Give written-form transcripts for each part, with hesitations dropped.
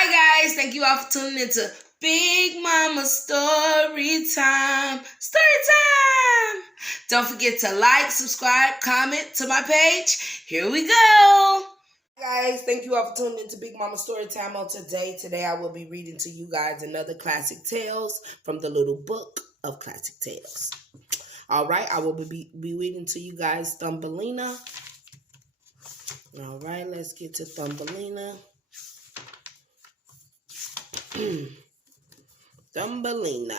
Hi guys, thank you all for tuning into Big Mama Story Time. Story Time! Don't forget to like, subscribe, comment to my page. Here we go. Guys, thank you all for tuning into Big Mama Story Time on today. Today I will be reading to you guys another classic tales from the little book of classic tales. All right, I will be reading to you guys Thumbelina. All right, let's get to Thumbelina. Thumbelina.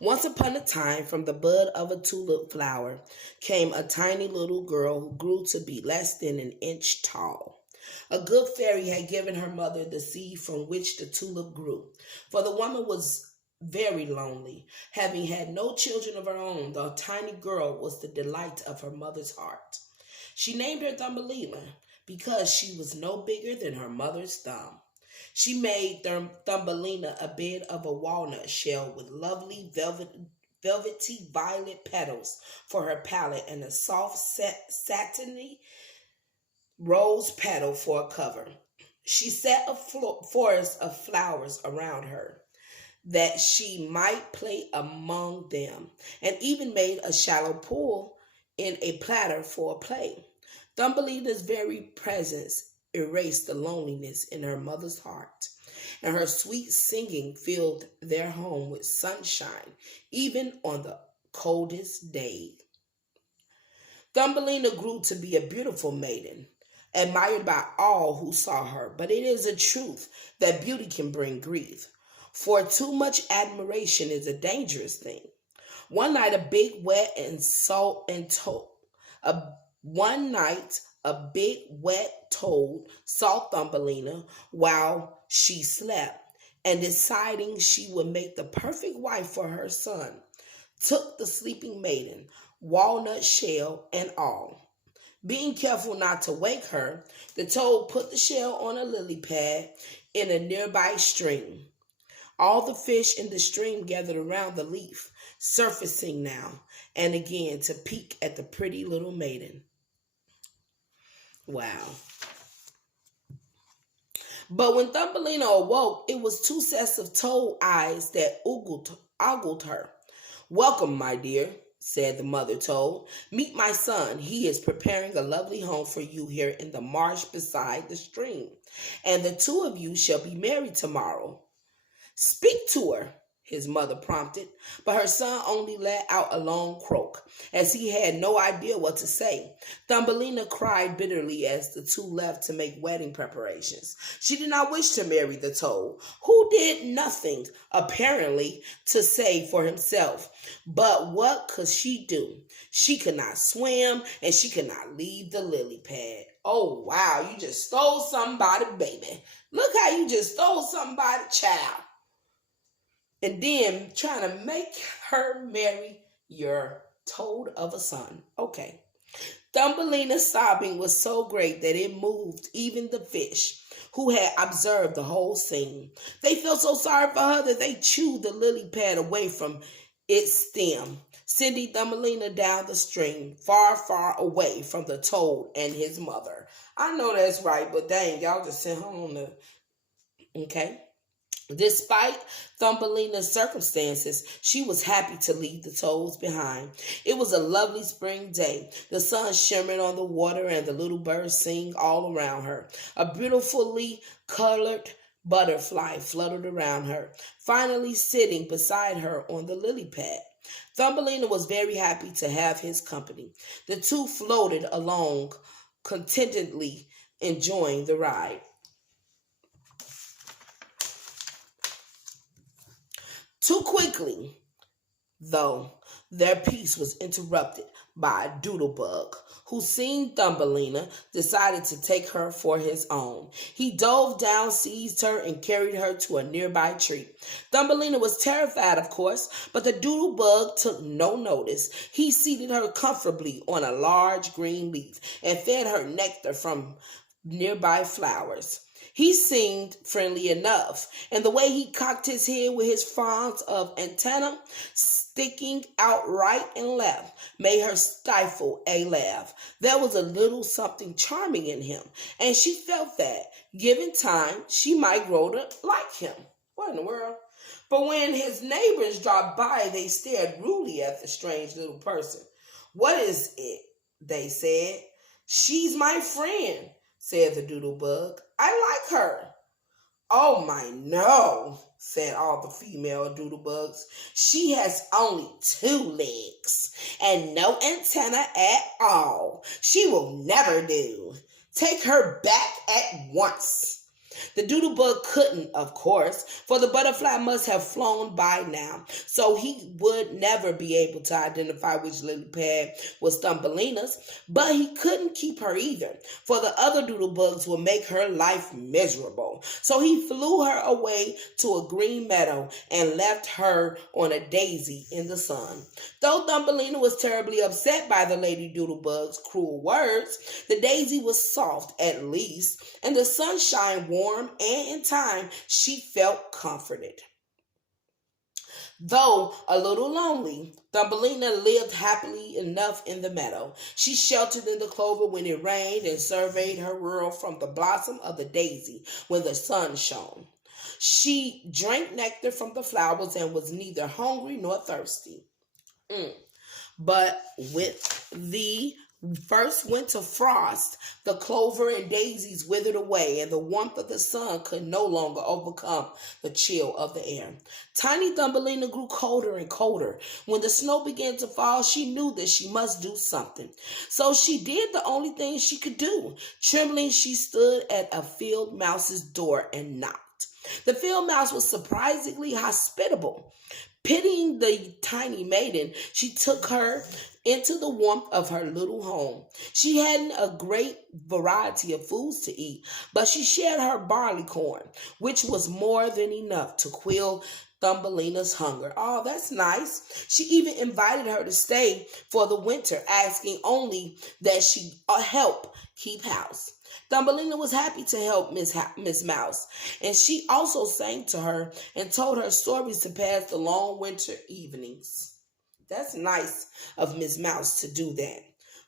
Once upon a time, from the bud of a tulip flower came a tiny little girl who grew to be less than an inch tall. A good fairy had given her mother the seed from which the tulip grew, for the woman was very lonely. Having had no children of her own, the tiny girl was the delight of her mother's heart. She named her Thumbelina because she was no bigger than her mother's thumb. She made Thumbelina a bed of a walnut shell with lovely velvety violet petals for her palette and a soft satiny rose petal for a cover. She set a forest of flowers around her that she might play among them, and even made a shallow pool in a platter for a play. Thumbelina's very presence erased the loneliness in her mother's heart, and her sweet singing filled their home with sunshine, even on the coldest day. Thumbelina grew to be a beautiful maiden, admired by all who saw her, but it is a truth that beauty can bring grief, for too much admiration is a dangerous thing. One night, a big wet toad saw Thumbelina while she slept, and deciding she would make the perfect wife for her son, took the sleeping maiden, walnut shell and all. Being careful not to wake her, the toad put the shell on a lily pad in a nearby stream. All the fish in the stream gathered around the leaf, surfacing now and again to peek at the pretty little maiden. Wow. But when Thumbelina awoke, it was two sets of toad eyes that ogled her. "Welcome, my dear," said the mother toad. "Meet my son. He is preparing a lovely home for you here in the marsh beside the stream, and the two of you shall be married tomorrow." "Speak to her," his mother prompted, but her son only let out a long croak, as he had no idea what to say. Thumbelina cried bitterly as the two left to make wedding preparations. She did not wish to marry the toad, who did nothing, apparently, to save for himself. But what could she do? She could not swim, and she could not leave the lily pad. Oh, wow, you just stole somebody, baby. Look how you just stole somebody, child. And then trying to make her marry your toad of a son. Okay. Thumbelina's sobbing was so great that it moved even the fish, who had observed the whole scene. They felt so sorry for her that they chewed the lily pad away from its stem, sending Thumbelina down the stream, far, far away from the toad and his mother. I know that's right, but dang, y'all just sent her on the... Okay. Despite Thumbelina's circumstances, she was happy to leave the toads behind. It was a lovely spring day. The sun shimmered on the water and the little birds sang all around her. A beautifully colored butterfly fluttered around her, finally sitting beside her on the lily pad. Thumbelina was very happy to have his company. The two floated along, contentedly enjoying the ride. Too quickly, though, their peace was interrupted by a doodlebug, who, seeing Thumbelina, decided to take her for his own. He dove down, seized her, and carried her to a nearby tree. Thumbelina was terrified, of course, but the doodlebug took no notice. He seated her comfortably on a large green leaf and fed her nectar from nearby flowers. He seemed friendly enough, and the way he cocked his head with his fronds of antenna sticking out right and left made her stifle a laugh. There was a little something charming in him, and she felt that, given time, she might grow to like him. What in the world? But when his neighbors dropped by, they stared rudely at the strange little person. "What is it?" they said. "She's my friend," said the doodlebug. "I like her." "Oh my, no," said all the female doodlebugs. "She has only 2 legs and no antenna at all. She will never do. Take her back at once." The doodlebug couldn't, of course, for the butterfly must have flown by now, so he would never be able to identify which lily pad was Thumbelina's, but he couldn't keep her either, for the other doodlebugs would make her life miserable. So he flew her away to a green meadow and left her on a daisy in the sun. Though Thumbelina was terribly upset by the lady doodlebug's cruel words, the daisy was soft at least, and the sunshine warm, and in time she felt comforted. Though a little lonely, Thumbelina lived happily enough in the meadow. She sheltered in the clover when it rained and surveyed her world from the blossom of the daisy when the sun shone. She drank nectar from the flowers and was neither hungry nor thirsty. But with the first winter frost, the clover and daisies withered away, and the warmth of the sun could no longer overcome the chill of the air. Tiny Thumbelina grew colder and colder. When the snow began to fall, she knew that she must do something. So she did the only thing she could do. Trembling, she stood at a field mouse's door and knocked. The field mouse was surprisingly hospitable. Pitying the tiny maiden, she took her into the warmth of her little home. She hadn't a great variety of foods to eat, but she shared her barley corn, which was more than enough to quell Thumbelina's hunger. Oh, that's nice. She even invited her to stay for the winter, asking only that she help keep house. Thumbelina was happy to help Miss Mouse, and she also sang to her and told her stories to pass the long winter evenings. That's nice of Miss Mouse to do that.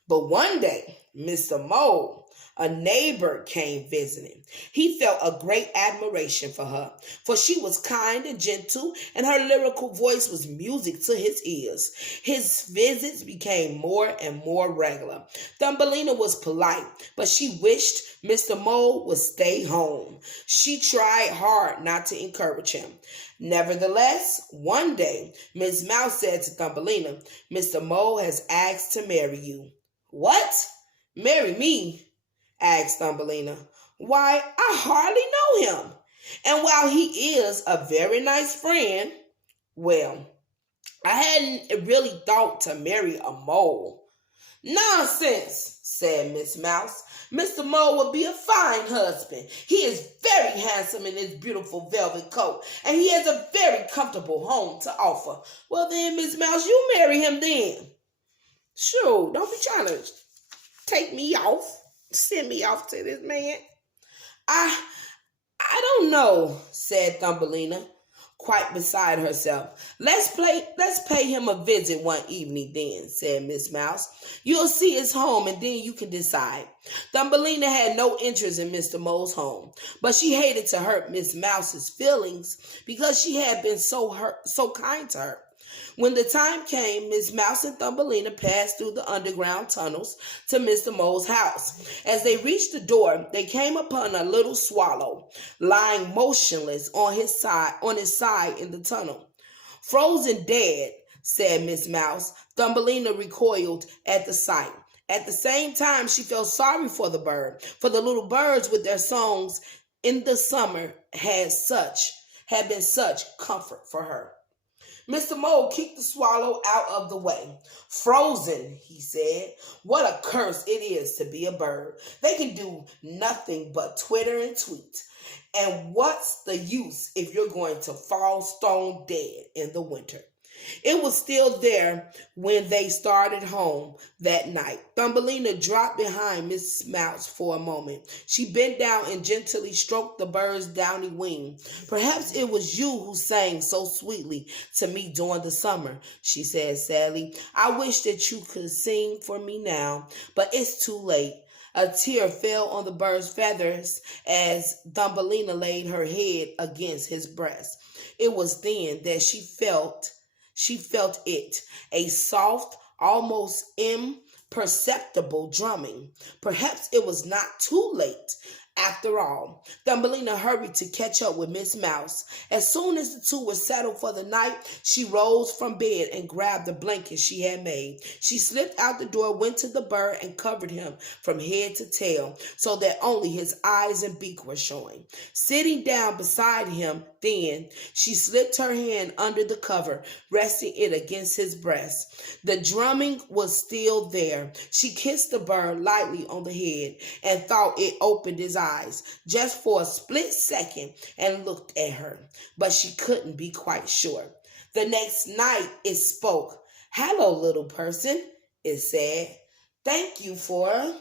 But one day, Mr. Mole, a neighbor, came visiting. He felt a great admiration for her, for she was kind and gentle, and her lyrical voice was music to his ears. His visits became more and more regular. Thumbelina was polite, but she wished Mr. Mole would stay home. She tried hard not to encourage him. Nevertheless, one day, Miss Mouse said to Thumbelina, "Mr. Mole has asked to marry you." "What? Marry me?" asked Thumbelina. "Why, I hardly know him. And while he is a very nice friend, well, I hadn't really thought to marry a mole." "Nonsense," said Miss Mouse. "Mr. Mole would be a fine husband. He is very handsome in his beautiful velvet coat, and he has a very comfortable home to offer." "Well then, Miss Mouse, you marry him then." "Sure, don't be trying to take me off, send me off to this man." I don't know," said Thumbelina, quite beside herself. Let's pay him a visit one evening then," said Miss Mouse. "You'll see his home and then you can decide." Thumbelina had no interest in Mr. Mole's home, but she hated to hurt Miss Mouse's feelings because she had been so kind to her. When the time came, Miss Mouse and Thumbelina passed through the underground tunnels to Mr. Mole's house. As they reached the door, they came upon a little swallow lying motionless on his side in the tunnel. "Frozen dead," said Miss Mouse. Thumbelina recoiled at the sight. At the same time, she felt sorry for the bird, for the little birds with their songs in the summer had been such comfort for her. Mr. Mole kicked the swallow out of the way. "Frozen," he said. "What a curse it is to be a bird. They can do nothing but twitter and tweet. And what's the use if you're going to fall stone dead in the winter?" It was still there when they started home that night. Thumbelina dropped behind Miss Mouse for a moment. She bent down and gently stroked the bird's downy wing. "Perhaps it was you who sang so sweetly to me during the summer," she said sadly. "I wish that you could sing for me now, but it's too late." A tear fell on the bird's feathers as Thumbelina laid her head against his breast. It was then that she felt it, a soft, almost imperceptible drumming. Perhaps it was not too late. After all, Thumbelina hurried to catch up with Miss Mouse. As soon as the two were settled for the night, she rose from bed and grabbed the blanket she had made. She slipped out the door, went to the bird, and covered him from head to tail so that only his eyes and beak were showing. Sitting down beside him, then, she slipped her hand under the cover, resting it against his breast. The drumming was still there. She kissed the bird lightly on the head and thought it opened his eyes just for a split second and looked at her, but she couldn't be quite sure. The next night it spoke. "Hello, little person," it said. "Thank you for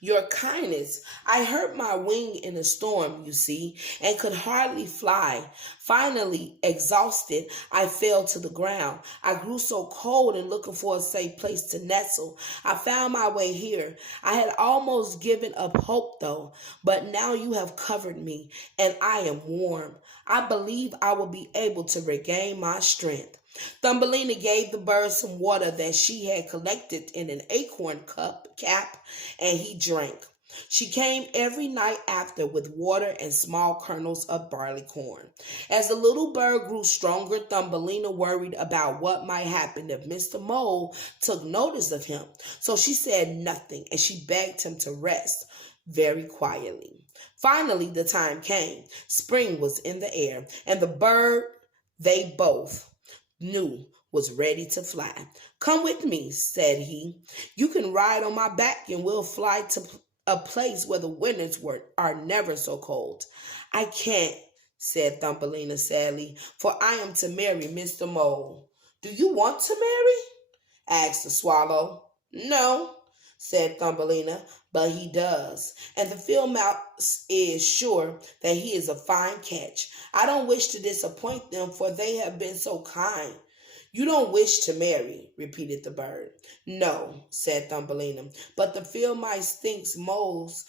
your kindness. I hurt my wing in a storm, you see, and could hardly fly. Finally, exhausted, I fell to the ground. I grew so cold and looking for a safe place to nestle. I found my way here. I had almost given up hope, though, but now you have covered me, and I am warm. I believe I will be able to regain my strength." Thumbelina gave the bird some water that she had collected in an acorn cap, and he drank. She came every night after with water and small kernels of barley corn. As the little bird grew stronger, Thumbelina worried about what might happen if Mr. Mole took notice of him. So she said nothing, and she begged him to rest very quietly. Finally, the time came. Spring was in the air, and the bird they both knew was ready to fly. "Come with me," said he. "You can ride on my back and we'll fly to a place where the winters are never so cold." "I can't," said Thumbelina sadly, "for I am to marry Mr. Mole." "Do you want to marry?" asked the swallow. "No," said Thumbelina, "but he does, and the field mouse is sure that he is a fine catch. I don't wish to disappoint them, for they have been so kind." "You don't wish to marry," repeated the bird. "No," said Thumbelina, "but the field mice thinks moles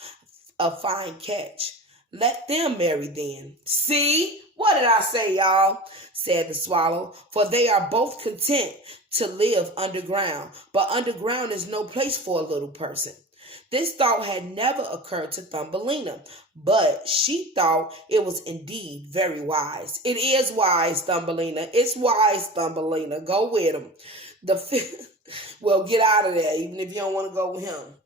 a fine catch." "Let them marry then." "See, what did I say, y'all?" said the swallow, "for they are both content to live underground, but underground is no place for a little person." This thought had never occurred to Thumbelina, but she thought it was indeed very wise. "It is wise, Thumbelina. It's wise, Thumbelina. Go with him." Well, get out of there, even if you don't want to go with him.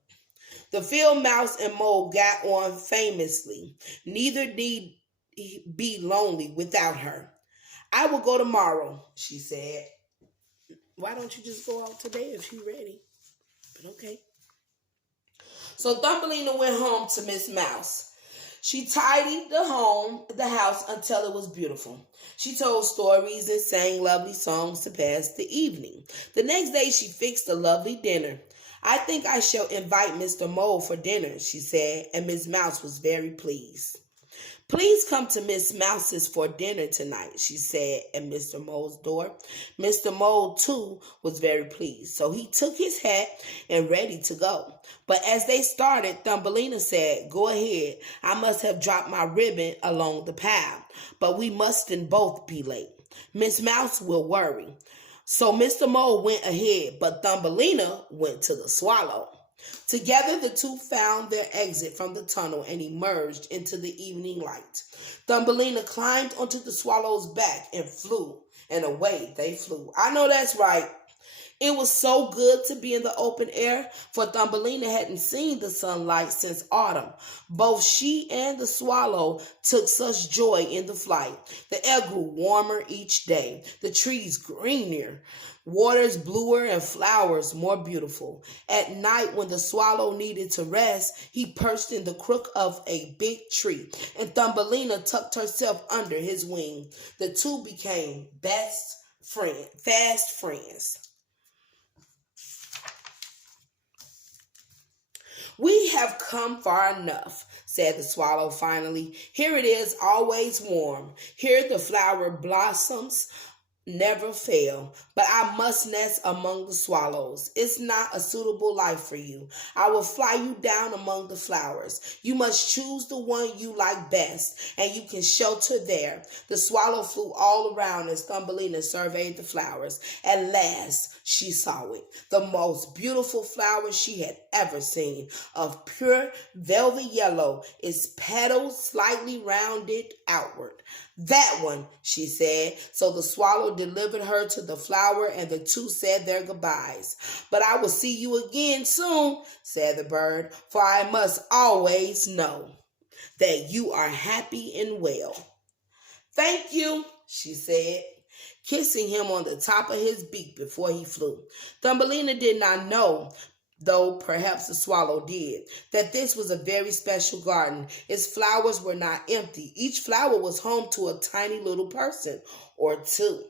The field mouse and mole got on famously. Neither need be lonely without her. "I will go tomorrow," she said. "Why don't you just go out today if she's ready?" But okay. So Thumbelina went home to Miss Mouse. She tidied the house until it was beautiful. She told stories and sang lovely songs to pass the evening. The next day she fixed a lovely dinner. "I think I shall invite Mr. Mole for dinner," she said, and Miss Mouse was very pleased. "Please come to Miss Mouse's for dinner tonight," she said at Mr. Mole's door. Mr. Mole, too, was very pleased, so he took his hat and ready to go. But as they started, Thumbelina said, "Go ahead. I must have dropped my ribbon along the path, but we mustn't both be late. Miss Mouse will worry." So Mr. Mole went ahead, but Thumbelina went to the swallow. Together the two found their exit from the tunnel and emerged into the evening light. Thumbelina climbed onto the swallow's back and flew, and away they flew. I know that's right. It was so good to be in the open air, for Thumbelina hadn't seen the sunlight since autumn. Both she and the swallow took such joy in the flight. The air grew warmer each day, the trees greener, waters bluer, and flowers more beautiful. At night, when the swallow needed to rest, he perched in the crook of a big tree, and Thumbelina tucked herself under his wing. The two became fast friends. "We have come far enough," said the swallow finally. "Here it is, always warm. Here the flower blossoms never fail. But I must nest among the swallows. It's not a suitable life for you. I will fly you down among the flowers. You must choose the one you like best, and you can shelter there." The swallow flew all around as Thumbelina surveyed the flowers. At last she saw it, the most beautiful flower she had ever seen, of pure velvet yellow, its petals slightly rounded outward. "That one," she said. So the swallow delivered her to the flower, and the two said their goodbyes. "But I will see you again soon," said the bird, "for I must always know that you are happy and well." "Thank you," she said, kissing him on the top of his beak before he flew. Thumbelina did not know, though perhaps the swallow did, that this was a very special garden. Its flowers were not empty. Each flower was home to a tiny little person or two.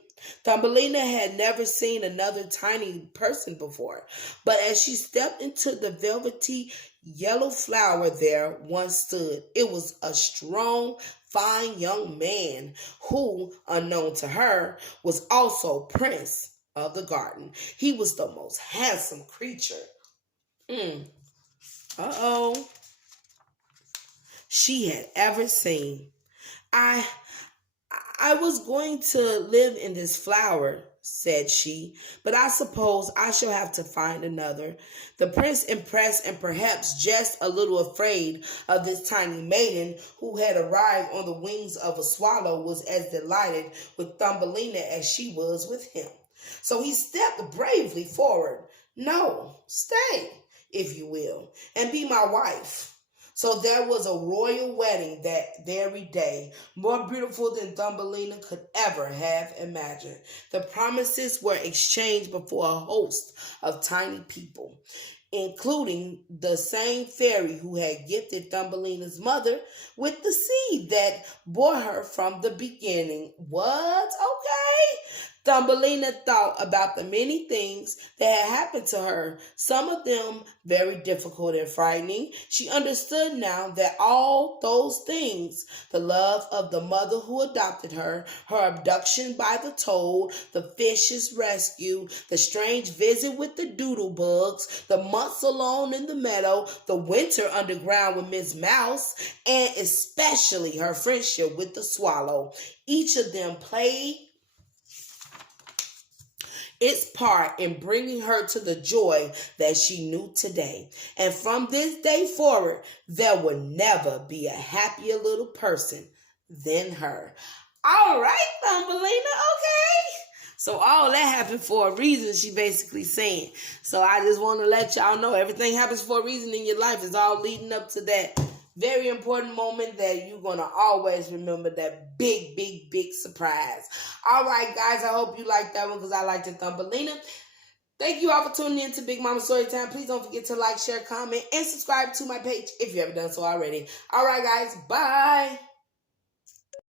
Thumbelina had never seen another tiny person before, but as she stepped into the velvety yellow flower, there one stood. It was a strong, fine young man who, unknown to her, was also prince of the garden. He was the most handsome creature uh-oh she had ever seen. I I was going to live in this flower," said she, "but I suppose I shall have to find another." The prince, impressed and perhaps just a little afraid of this tiny maiden who had arrived on the wings of a swallow, was as delighted with Thumbelina as she was with him. So he stepped bravely forward. "No, stay, if you will, and be my wife." So there was a royal wedding that very day, more beautiful than Thumbelina could ever have imagined. The promises were exchanged before a host of tiny people, including the same fairy who had gifted Thumbelina's mother with the seed that bore her from the beginning. What? Okay. Thumbelina thought about the many things that had happened to her, some of them very difficult and frightening. She understood now that all those things, the love of the mother who adopted her, her abduction by the toad, the fish's rescue, the strange visit with the doodle bugs, the months alone in the meadow, the winter underground with Miss Mouse, and especially her friendship with the swallow, each of them played its part in bringing her to the joy that she knew today. And from this day forward, there would never be a happier little person than her. All right, Thumbelina, okay. So all that happened for a reason, she basically saying. So I just want to let y'all know everything happens for a reason in your life. It's all leading up to that very important moment that you're going to always remember, that big, big, big surprise. All right, guys, I hope you like that one because I liked it, Thumbelina. Thank you all for tuning in to Big Mama Storytime. Please don't forget to like, share, comment, and subscribe to my page if you haven't done so already. All right, guys, bye.